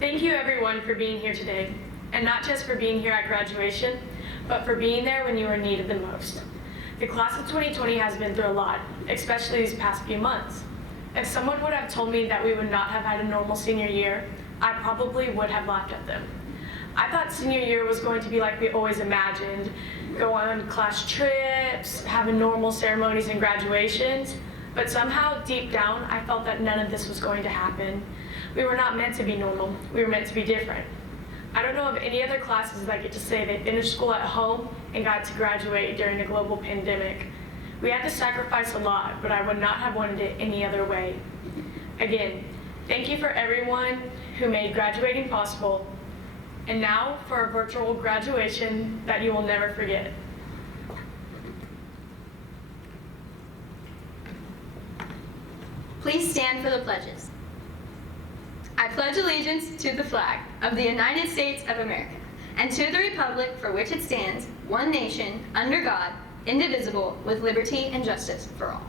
Thank you everyone for being here today, and not just for being here at graduation, but for being there when you were needed the most. The class of 2020 has been through a lot, especially these past few months. If someone would have told me that we would not have had a normal senior year, I probably would have laughed at them. I thought senior year was going to be like we always imagined, go on class trips, having normal ceremonies and graduations, but somehow deep down I felt that none of this was going to happen. We were not meant to be normal, we were meant to be different. I don't know of any other classes that get to say they finished school at home and got to graduate during a global pandemic. We had to sacrifice a lot, but I would not have wanted it any other way. Again, thank you for everyone who made graduating possible. And now for a virtual graduation that you will never forget. Please stand for the pledges. I pledge allegiance to the flag of the United States of America and to the republic for which it stands, one nation, under God, indivisible, with liberty and justice for all.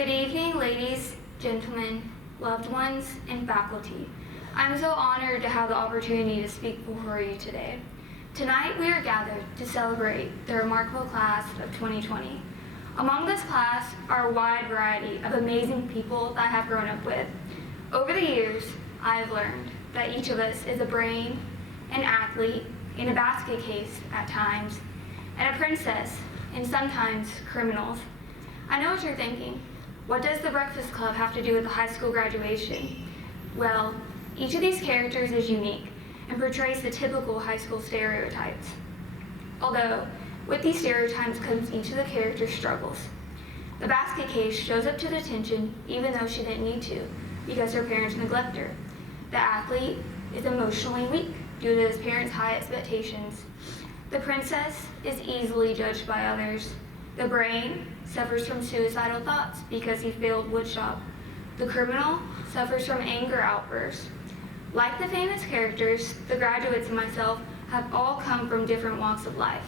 Good evening, ladies, gentlemen, loved ones, and faculty. I'm so honored to have the opportunity to speak before you today. Tonight we are gathered to celebrate the remarkable class of 2020. Among this class are a wide variety of amazing people that I have grown up with. Over the years, I have learned that each of us is a brain, an athlete, in a basket case at times, and a princess, and sometimes criminals. I know what you're thinking. What does the Breakfast Club have to do with the high school graduation? Well, each of these characters is unique and portrays the typical high school stereotypes. Although, with these stereotypes comes each of the characters' struggles. The basket case shows up to detention even though she didn't need to, because her parents neglect her. The athlete is emotionally weak due to his parents' high expectations. The princess is easily judged by others. The brain suffers from suicidal thoughts because he failed woodshop. The criminal suffers from anger outbursts. Like the famous characters, the graduates and myself have all come from different walks of life.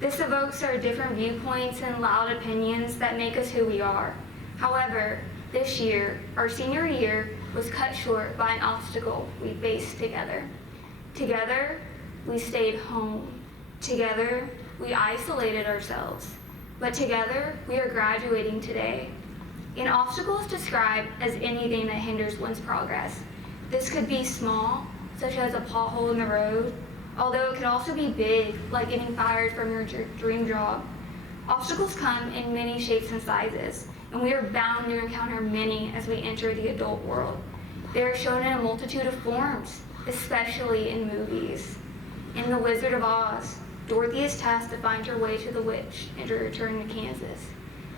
This evokes our different viewpoints and loud opinions that make us who we are. However, this year, our senior year, was cut short by an obstacle we faced together. Together, we stayed home. Together, we isolated ourselves. But together, we are graduating today. An obstacle is described as anything that hinders one's progress. This could be small, such as a pothole in the road, although it could also be big, like getting fired from your dream job. Obstacles come in many shapes and sizes, and we are bound to encounter many as we enter the adult world. They are shown in a multitude of forms, especially in movies. In The Wizard of Oz, Dorothy is tasked to find her way to the witch and to return to Kansas.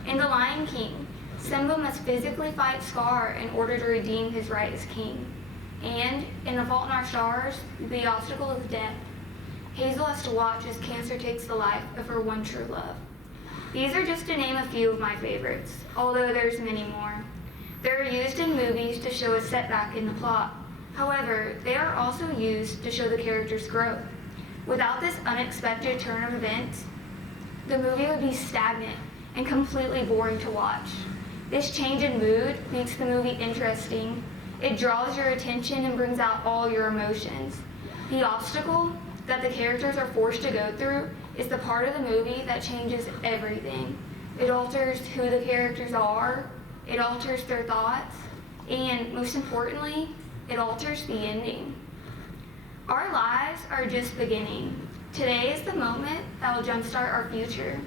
In The Lion King, Simba must physically fight Scar in order to redeem his right as king. And in The Fault in Our Stars, the obstacle is death. Hazel has to watch as cancer takes the life of her one true love. These are just to name a few of my favorites, although there's many more. They're used in movies to show a setback in the plot. However, they are also used to show the character's growth. Without this unexpected turn of events, the movie would be stagnant and completely boring to watch. This change in mood makes the movie interesting It draws your attention and brings out all your emotions. The obstacle that the characters are forced to go through is the part of the movie that changes everything. It alters who the characters are, it alters their thoughts, and most importantly, it alters the ending. Our lives are just beginning. Today is the moment that will jumpstart our future.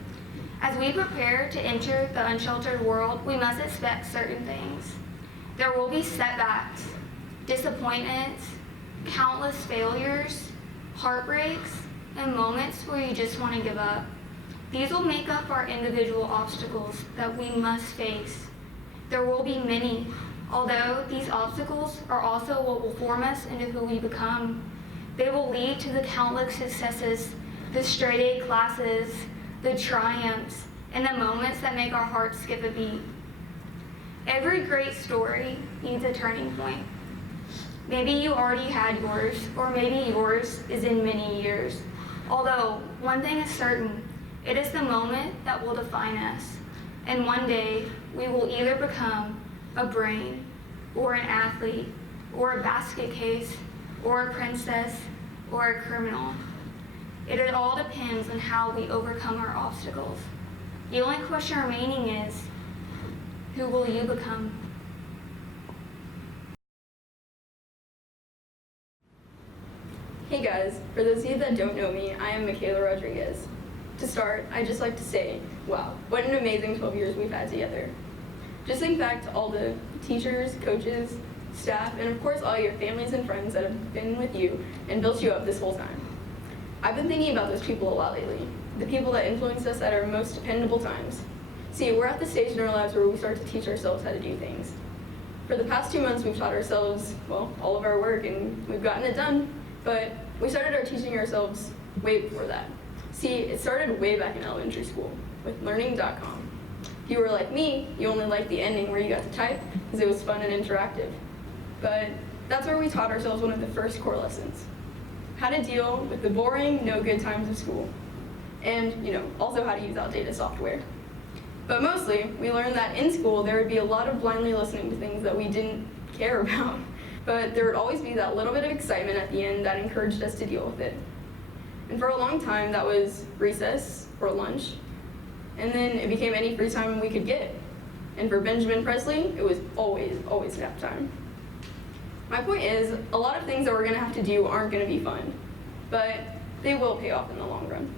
As we prepare to enter the unsheltered world, we must expect certain things. There will be setbacks, disappointments, countless failures, heartbreaks, and moments where you just want to give up. These will make up our individual obstacles that we must face. There will be many, although these obstacles are also what will form us into who we become. They will lead to the countless successes, the straight A classes, the triumphs, and the moments that make our hearts skip a beat. Every great story needs a turning point. Maybe you already had yours, or maybe yours is in many years. Although, one thing is certain, it is the moment that will define us. And one day, we will either become a brain, or an athlete, or a basket case, or a princess, or a criminal. It all depends on how we overcome our obstacles. The only question remaining is, who will you become? Hey guys, for those of you that don't know me, I am Michaela Rodriguez. To start, I'd just like to say, wow, what an amazing 12 years we've had together. Just think back to all the teachers, coaches, staff, and of course all your families and friends that have been with you and built you up this whole time. I've been thinking about those people a lot lately, the people that influenced us at our most dependable times. See, we're at the stage in our lives where we start to teach ourselves how to do things. For the past 2 months, we've taught ourselves, well, all of our work, and we've gotten it done, but we started our teaching ourselves way before that. See, it started way back in elementary school with learning.com. If you were like me, you only liked the ending where you got to type because it was fun and interactive. But that's where we taught ourselves one of the first core lessons: how to deal with the boring, no good times of school. And, also how to use outdated software. But mostly, we learned that in school there would be a lot of blindly listening to things that we didn't care about. But there would always be that little bit of excitement at the end that encouraged us to deal with it. And for a long time, that was recess or lunch. And then it became any free time we could get. And for Benjamin Presley, it was always nap time. My point is, a lot of things that we're gonna have to do aren't gonna be fun, but they will pay off in the long run.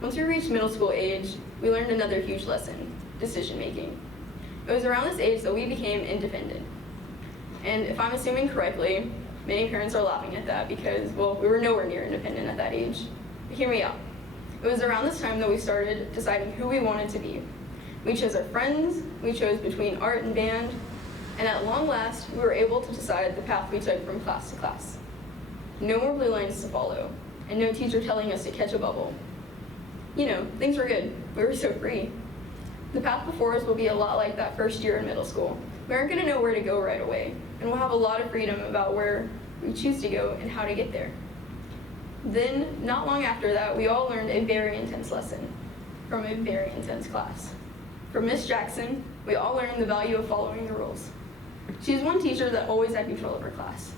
Once we reached middle school age, we learned another huge lesson: decision making. It was around this age that we became independent. And if I'm assuming correctly, many parents are laughing at that because, well, we were nowhere near independent at that age. But hear me out. It was around this time that we started deciding who we wanted to be. We chose our friends, we chose between art and band, and at long last, we were able to decide the path we took from class to class. No more blue lines to follow, and no teacher telling us to catch a bubble. Things were good. We were so free. The path before us will be a lot like that first year in middle school. We aren't going to know where to go right away, and we'll have a lot of freedom about where we choose to go and how to get there. Then, not long after that, we all learned a very intense lesson from a very intense class. From Miss Jackson, we all learned the value of following the rules. She was one teacher that always had control of her class.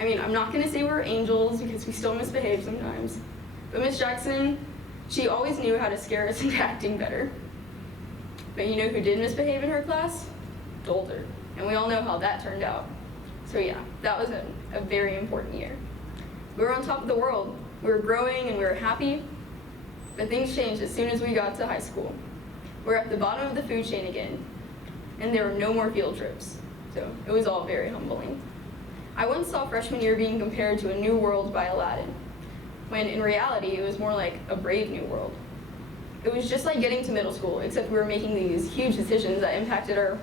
I'm not going to say we're angels because we still misbehave sometimes, but Miss Jackson, she always knew how to scare us into acting better. But you know who did misbehave in her class? Dolder. And we all know how that turned out. So yeah, that was a very important year. We were on top of the world. We were growing and we were happy, but things changed as soon as we got to high school. We're at the bottom of the food chain again, and there were no more field trips. So it was all very humbling. I once saw freshman year being compared to a new world by Aladdin, when in reality it was more like a brave new world. It was just like getting to middle school, except we were making these huge decisions that impacted our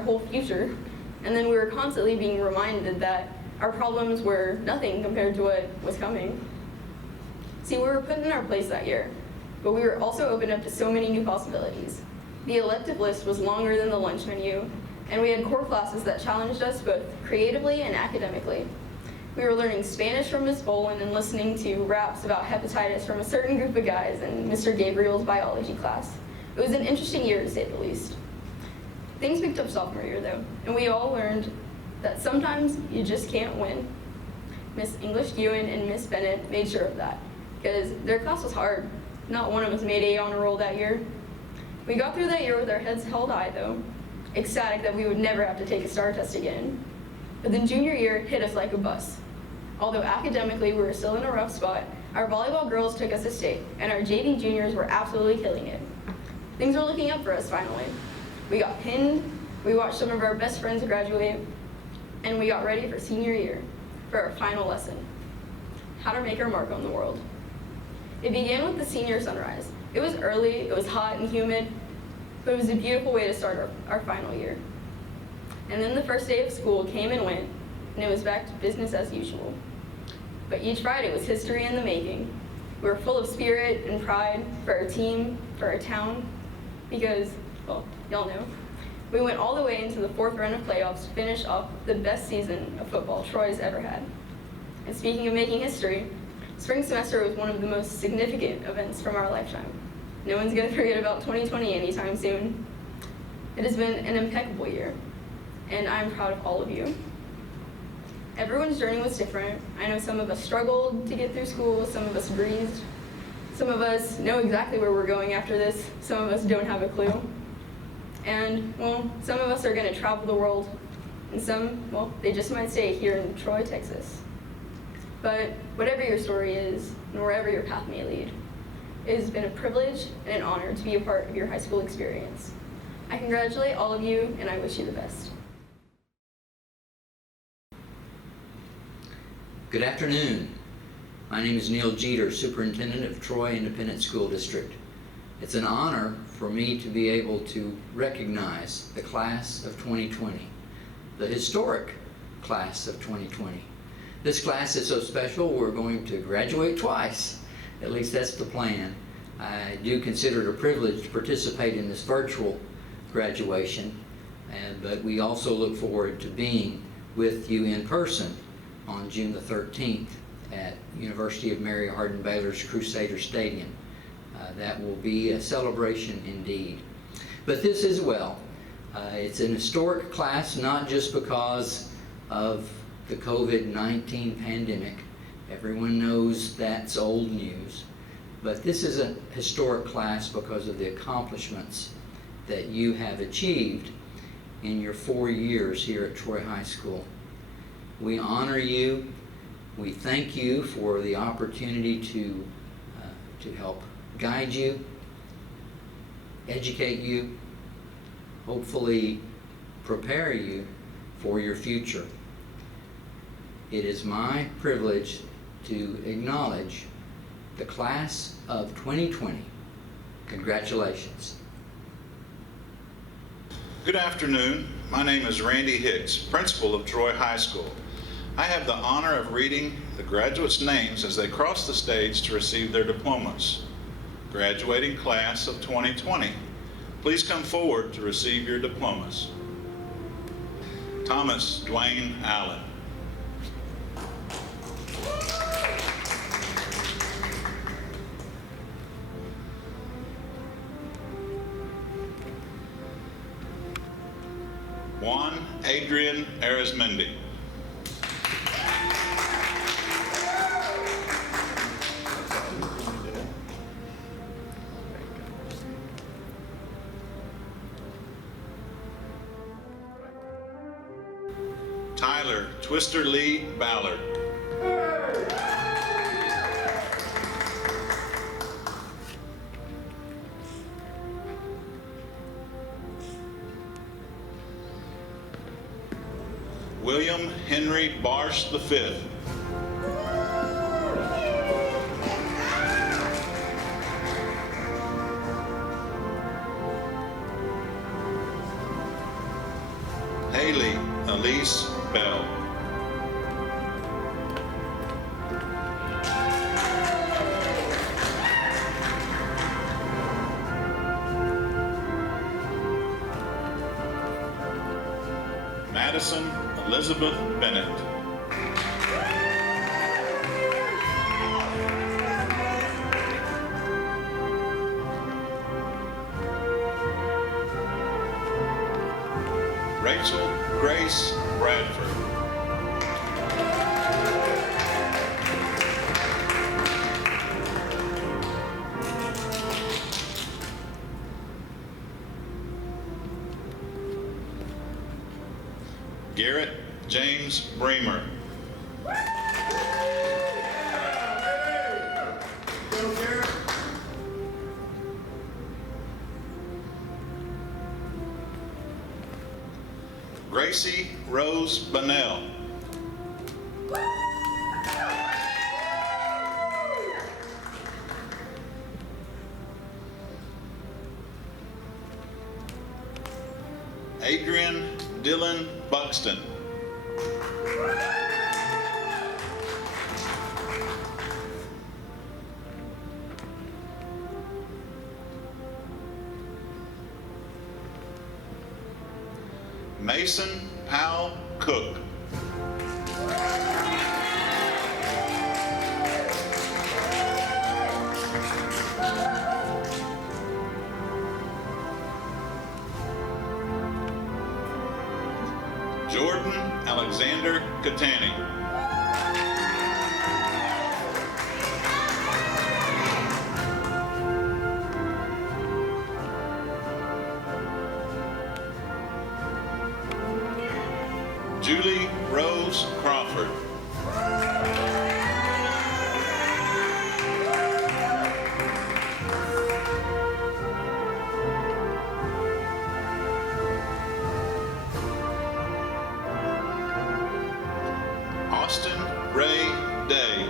whole future. And then we were constantly being reminded that our problems were nothing compared to what was coming. See, we were put in our place that year, but we were also opened up to so many new possibilities. The elective list was longer than the lunch menu, and we had core classes that challenged us both creatively and academically. We were learning Spanish from Miss Bolin and listening to raps about hepatitis from a certain group of guys in Mr. Gabriel's biology class. It was an interesting year, to say the least. Things picked up sophomore year, though, and we all learned that sometimes you just can't win. Miss English Ewan and Miss Bennett made sure of that, because their class was hard. Not one of us made A on a roll that year. We got through that year with our heads held high though, ecstatic that we would never have to take a STAR test again. But then junior year hit us like a bus. Although academically we were still in a rough spot, our volleyball girls took us to state, and our JV juniors were absolutely killing it. Things were looking up for us finally. We got pinned, we watched some of our best friends graduate, and we got ready for senior year, for our final lesson, how to make our mark on the world. It began with the senior sunrise. It was early, it was hot and humid, but it was a beautiful way to start our final year. And then the first day of school came and went, and it was back to business as usual. But each Friday was history in the making. We were full of spirit and pride for our team, for our town, because, well, y'all know, we went all the way into the fourth round of playoffs to finish off the best season of football Troy's ever had. And speaking of making history, spring semester was one of the most significant events from our lifetime. No one's gonna forget about 2020 anytime soon. It has been an impeccable year, and I'm proud of all of you. Everyone's journey was different. I know some of us struggled to get through school, some of us breezed, some of us know exactly where we're going after this, some of us don't have a clue. And, well, some of us are gonna travel the world, and some, well, they just might stay here in Troy, Texas. But whatever your story is, and wherever your path may lead, it has been a privilege and an honor to be a part of your high school experience. I congratulate all of you, and I wish you the best. Good afternoon. My name is Neil Jeter, Superintendent of Troy Independent School District. It's an honor for me to be able to recognize the class of 2020, the historic class of 2020. This class is so special, we're going to graduate twice. At least that's the plan. I do consider it a privilege to participate in this virtual graduation, but we also look forward to being with you in person on June the 13th at University of Mary Hardin Baylor's Crusader Stadium. That will be a celebration indeed. But this as well, it's an historic class, not just because of the COVID-19 pandemic. Everyone knows that's old news. But this is a historic class because of the accomplishments that you have achieved in your 4 years here at Troy High School. We honor you. We thank you for the opportunity to help guide you, educate you, hopefully prepare you for your future. It is my privilege to acknowledge the class of 2020. Congratulations. Good afternoon. My name is Randy Hicks, principal of Troy High School. I have the honor of reading the graduates' names as they cross the stage to receive their diplomas. Graduating class of 2020, please come forward to receive your diplomas. Thomas Dwayne Allen. Juan Adrian Arizmendi. Tyler Twister Lee Ballard. William Henry Barsh V. Haley Elise Bell. Madison Elizabeth Bennett. Rachel Grace Bradford. Garrett James Bremer. Gracie Rose Bunnell. Adrian Dylan Buxton. Mason Powell Cook. Jordan Alexander Catani. Julie Rose Crawford. Austin Ray Day.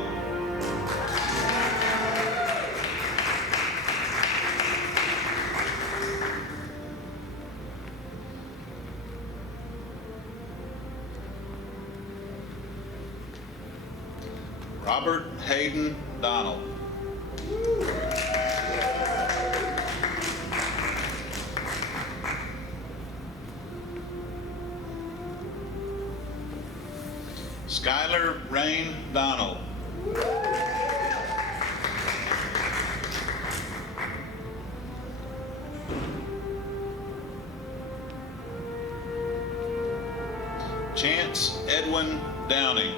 Robert Hayden Donald. Skylar Rain Donald. Chance Edwin Downing.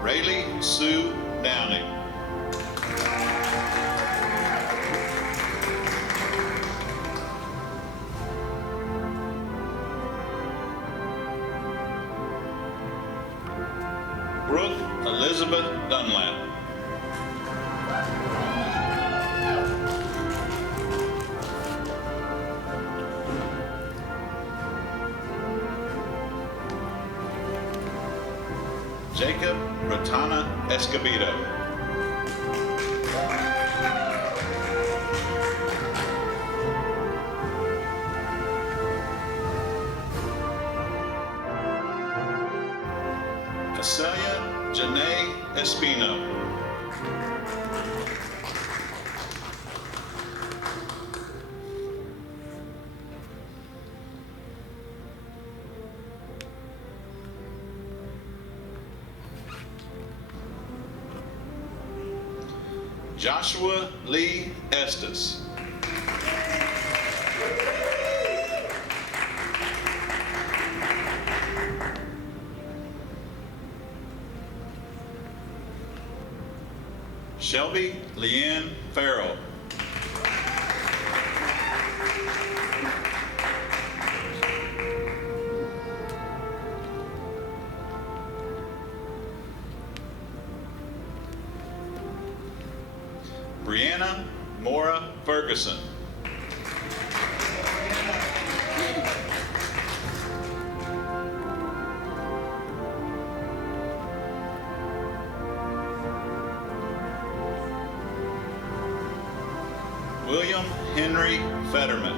Rayleigh Sue Downing. Brooke Elizabeth Dunlap. Jacob Rotana Escobedo. Acelia Janae Espino. Joshua Lee Estes. Shelby Leanne Farrell. Brianna Mora Ferguson. William Henry Fetterman.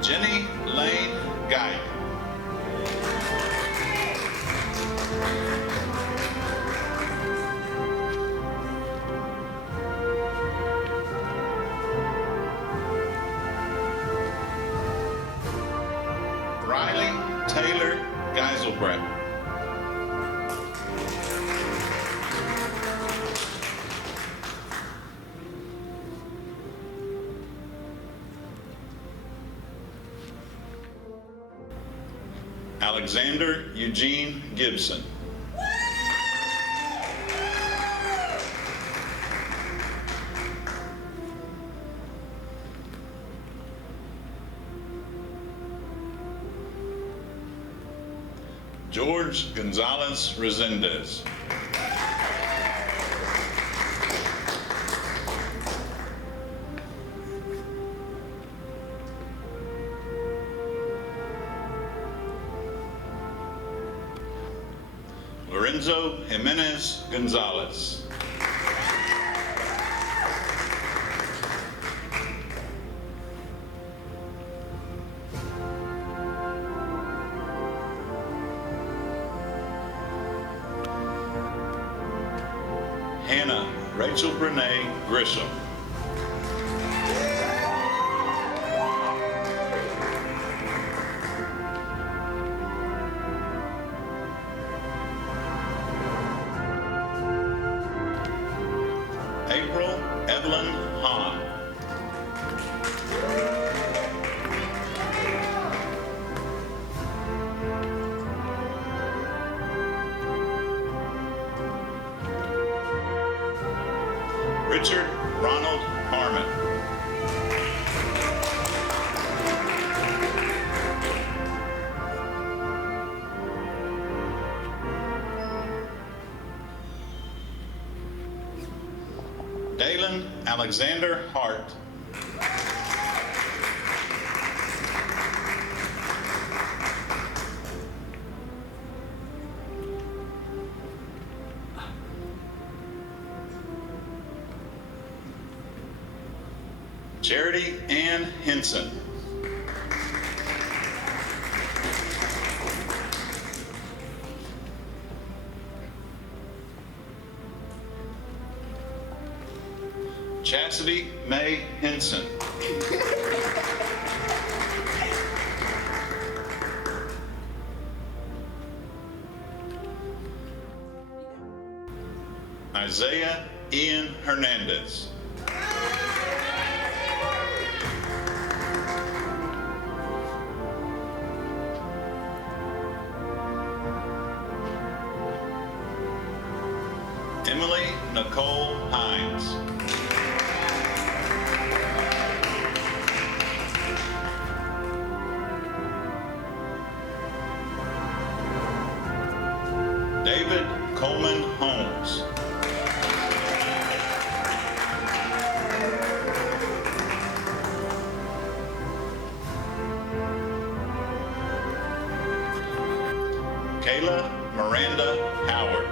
Jenny Lane Guy. Taylor Geiselbrecht. Alexander Eugene Gibson. George Gonzalez Resendez. Lorenzo Jimenez Gonzalez. Hannah Rachel Brene Grisham. April Evelyn Hahn. Richard Ronald Harmon. Dalen Alexander Hart. Charity Ann Henson. Chastity Mae Henson. Isaiah Ian Hernandez. Emily Nicole Hines. David Coleman Holmes. Kayla Miranda Howard.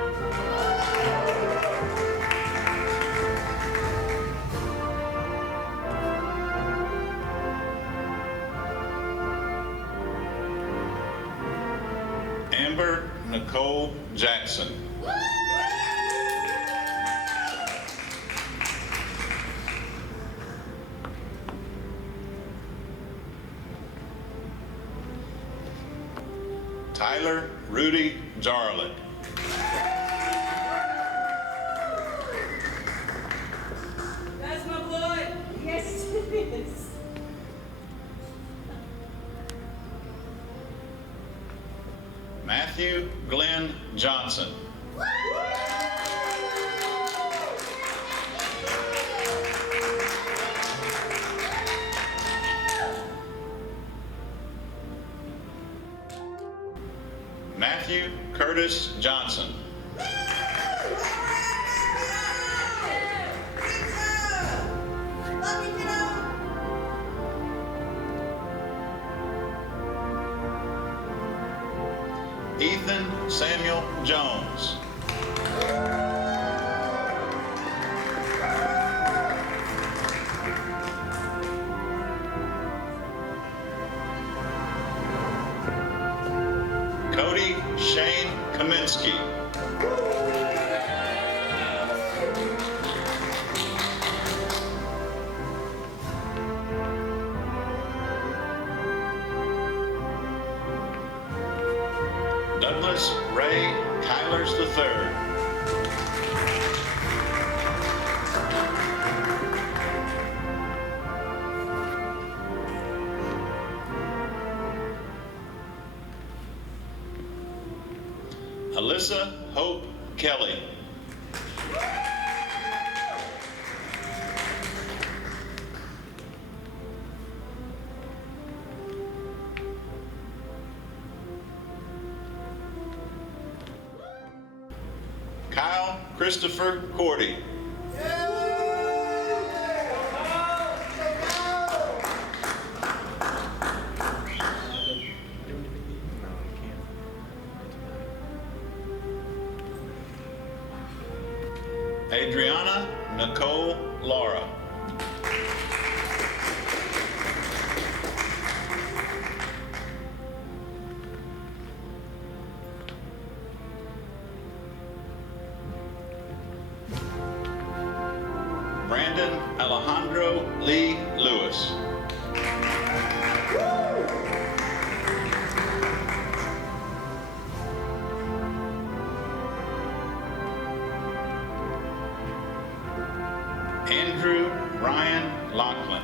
Amber Nicole Jackson. Tyler Rudy Jarlett. That's my boy. Yes, it is. Matthew Glenn Johnson. Matthew Curtis Johnson. Ethan Samuel Jones. Cody Shane Kaminsky. Douglas Ray Kylers III. Alyssa Hope Kelly. Kyle Christopher Cordy. Adriana Nicole Laura. Brandon Alejandro Lee Lewis. Andrew Ryan Lachlan.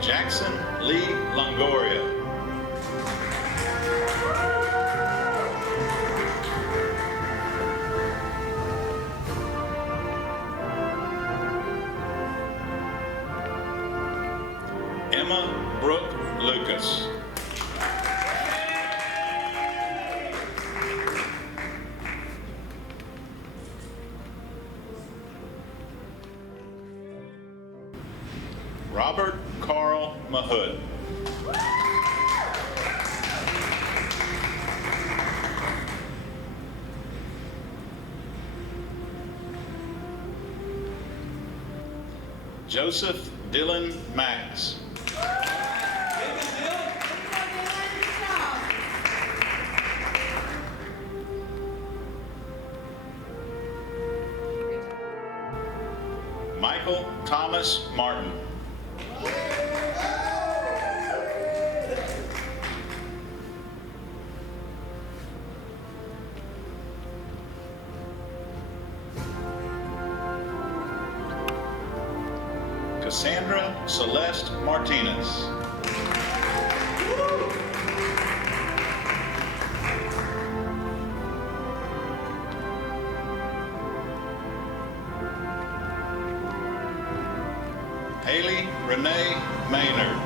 Jackson Lee Longoria. Emma Brooke Lucas. Robert Carl Mahood. Joseph Dylan Max. Michael Thomas Martin. Cassandra Celeste Martinez. Haley Renee Maynard.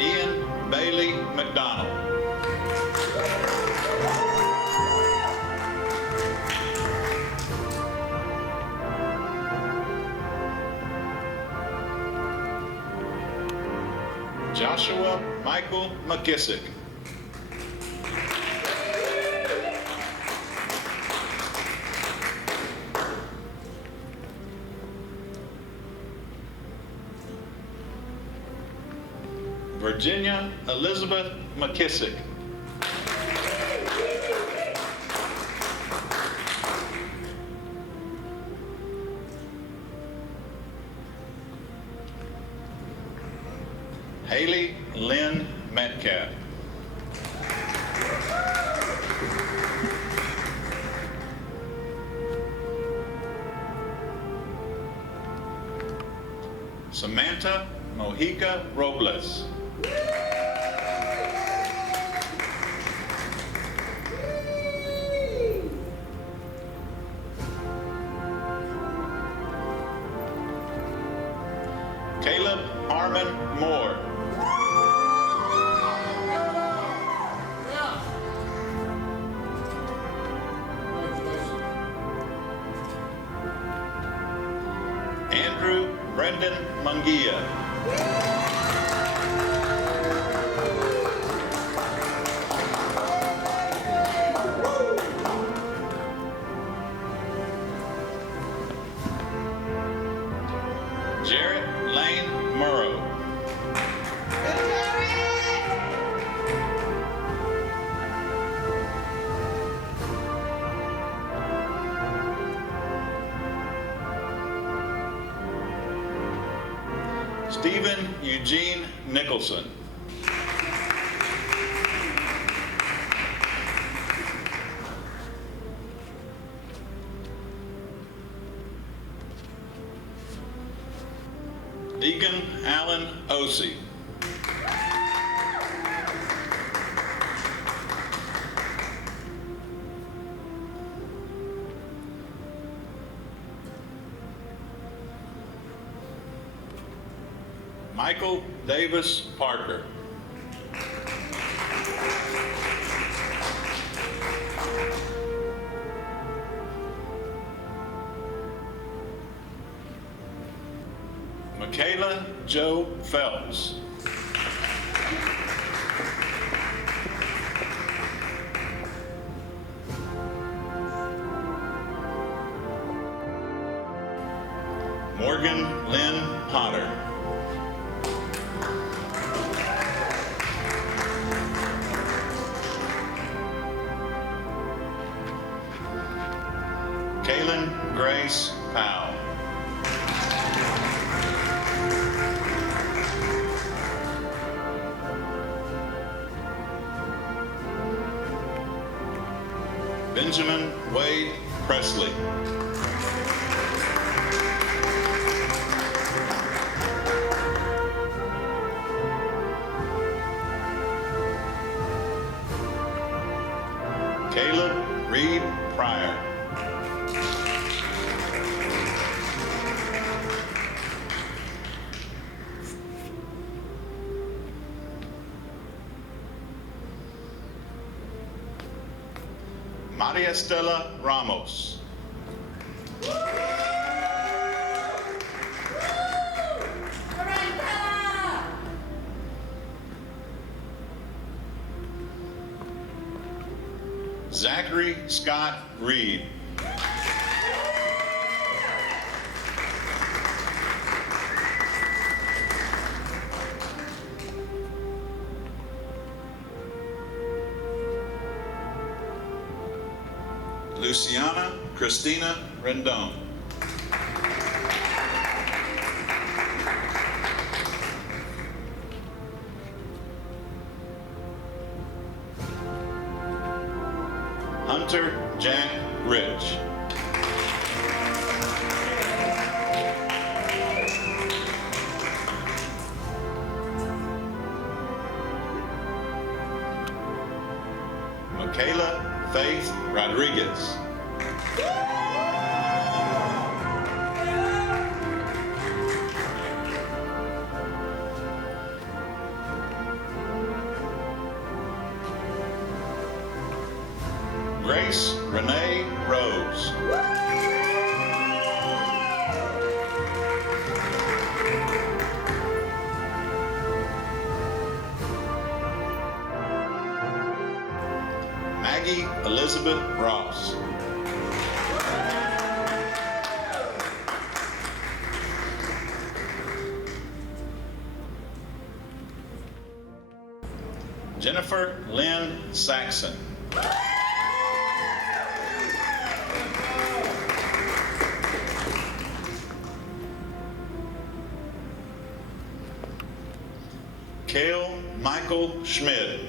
Ian Bailey McDonald. Joshua Michael McKissick. Virginia Elizabeth McKissick. Haley Lynn Metcalf. Samantha Mojica Robles. Caleb Harmon Moore. Andrew Brendan Mungia. Stephen Eugene Nicholson. Deacon Alan Osey. Michael Davis Parker. Michaela Jo Phelps. Morgan Lynn Potter. Kaylin Grace Powell. Benjamin Wade Presley. Caleb Reed Pryor. Maria Estela Ramos. Zachary Scott Reed. Luciana Christina Rendon. Hunter Jack Rich. Michaela Faith Rodriguez. Grace Renee Rose. Maggie Elizabeth Ross. Jennifer Lynn Saxon. Cale Michael Schmidt.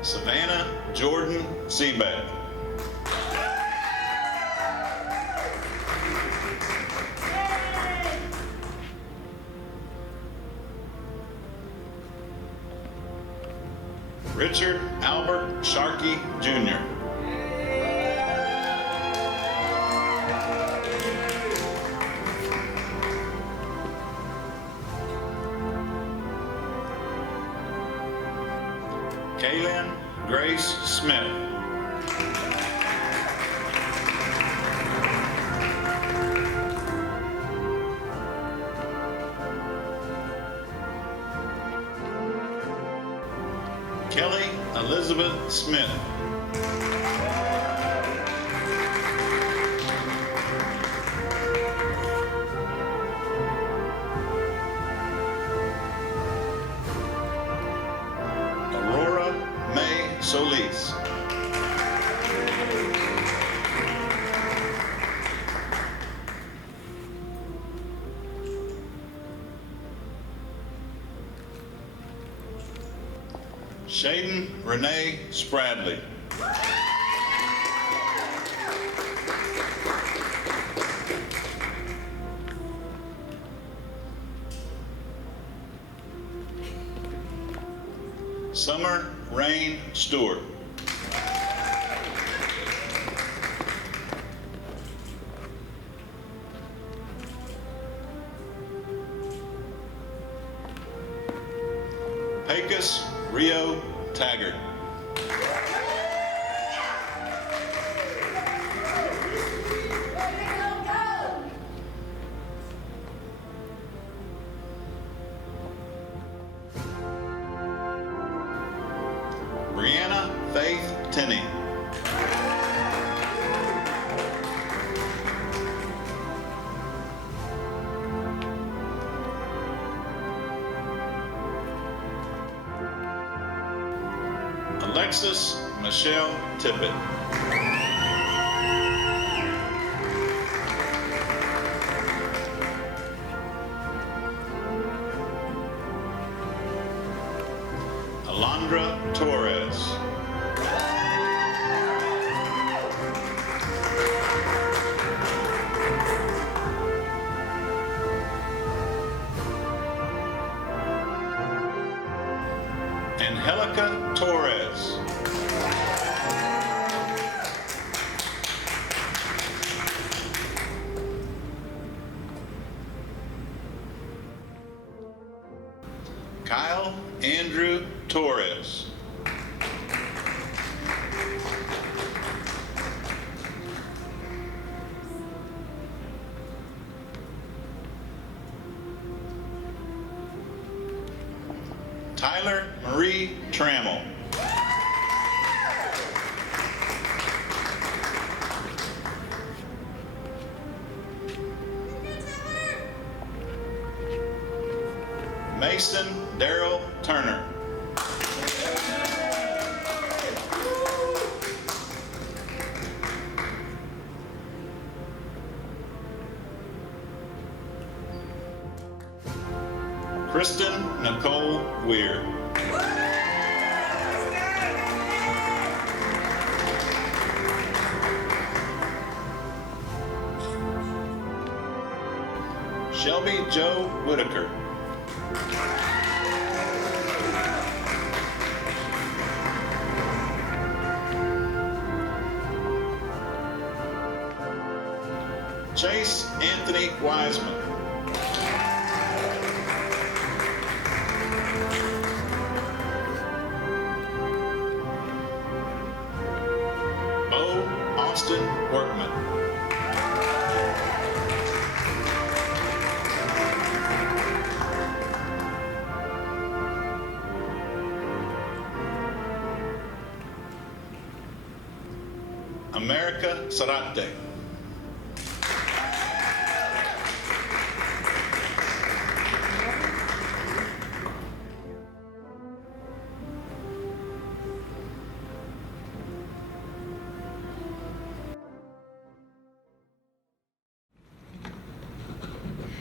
Savannah Jordan Seabeck. Richard Albert Sharkey Jr. Kaylin Grace Smith. Kelly Elizabeth Smith. Solis. Shaden Renee Spradley. Summer Rain Stewart. Pecos Rio Taggart. Brianna Faith Tenney. Alexis Michelle Tippett. Alondra Torres. Angelica Torres. Kyle Andrew Torres. Tyler Marie Trammell. Mason Darrell Turner. Kristen Nicole Weir. Shelby Joe Whitaker. Chase Anthony Wiseman. Bo Austin Workman. America Sarate.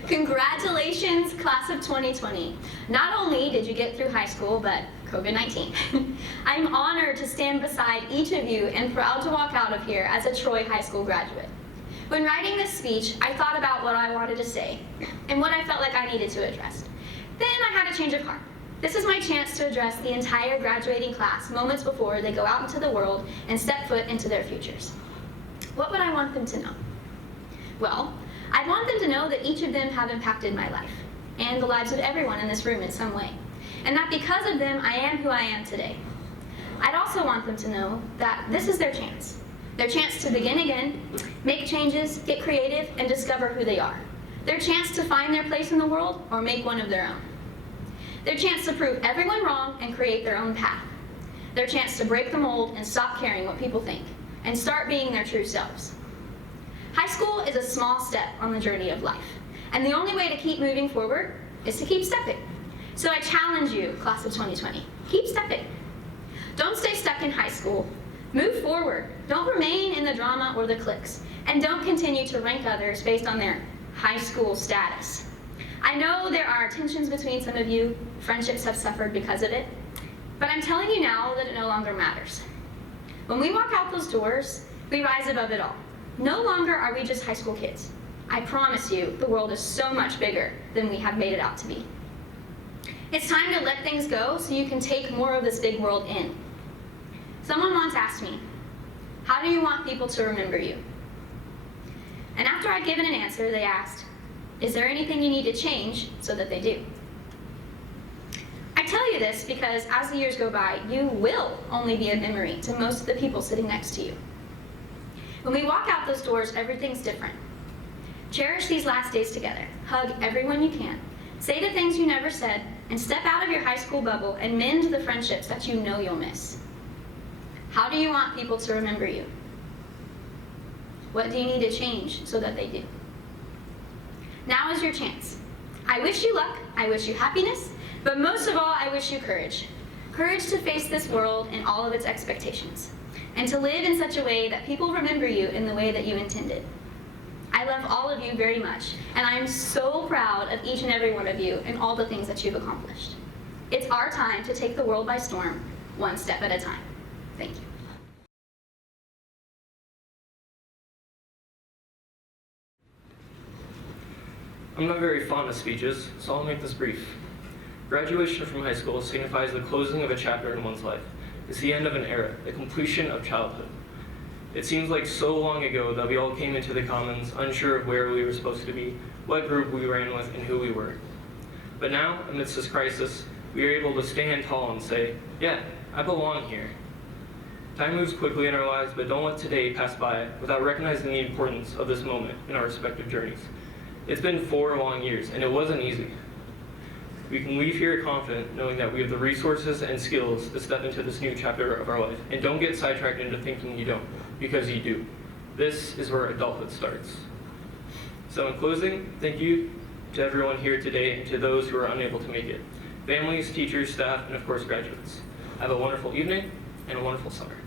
Congratulations, class of 2020. Not only did you get through high school, but COVID-19. I'm honored to stand beside each of you and proud to walk out of here as a Troy High School graduate. When writing this speech, I thought about what I wanted to say and what I felt like I needed to address. Then I had a change of heart. This is my chance to address the entire graduating class moments before they go out into the world and step foot into their futures. What would I want them to know? Well, I want them to know that each of them have impacted my life and the lives of everyone in this room in some way, and that because of them, I am who I am today. I'd also want them to know that this is their chance to begin again, make changes, get creative, and discover who they are. Their chance to find their place in the world or make one of their own. Their chance to prove everyone wrong and create their own path. Their chance to break the mold and stop caring what people think, and start being their true selves. High school is a small step on the journey of life, and the only way to keep moving forward is to keep stepping. So I challenge you, class of 2020, keep stepping. Don't stay stuck in high school. Move forward. Don't remain in the drama or the cliques. And don't continue to rank others based on their high school status. I know there are tensions between some of you. Friendships have suffered because of it. But I'm telling you now that it no longer matters. When we walk out those doors, we rise above it all. No longer are we just high school kids. I promise you, the world is so much bigger than we have made it out to be. It's time to let things go so you can take more of this big world in. Someone once asked me, how do you want people to remember you? And after I'd given an answer, they asked, is there anything you need to change so that they do? I tell you this because as the years go by, you will only be a memory to most of the people sitting next to you. When we walk out those doors, everything's different. Cherish these last days together. Hug everyone you can. Say the things you never said, and step out of your high school bubble and mend the friendships that you know you'll miss. How do you want people to remember you? What do you need to change so that they do? Now is your chance. I wish you luck, I wish you happiness, but most of all, I wish you courage. Courage to face this world and all of its expectations, and to live in such a way that people remember you in the way that you intended. I love all of you very much, and I am so proud of each and every one of you and all the things that you've accomplished. It's our time to take the world by storm, one step at a time. Thank you. I'm not very fond of speeches, so I'll make this brief. Graduation from high school signifies the closing of a chapter in one's life. It's the end of an era, the completion of childhood. It seems like so long ago that we all came into the commons unsure of where we were supposed to be, what group we ran with, and who we were. But now, amidst this crisis, we are able to stand tall and say, yeah, I belong here. Time moves quickly in our lives, but don't let today pass by without recognizing the importance of this moment in our respective journeys. It's been 4 long years, and it wasn't easy. We can leave here confident knowing that we have the resources and skills to step into this new chapter of our life. And don't get sidetracked into thinking you don't, because you do. This is where adulthood starts. So in closing, thank you to everyone here today and to those who are unable to make it. Families, teachers, staff, and of course graduates. Have a wonderful evening and a wonderful summer.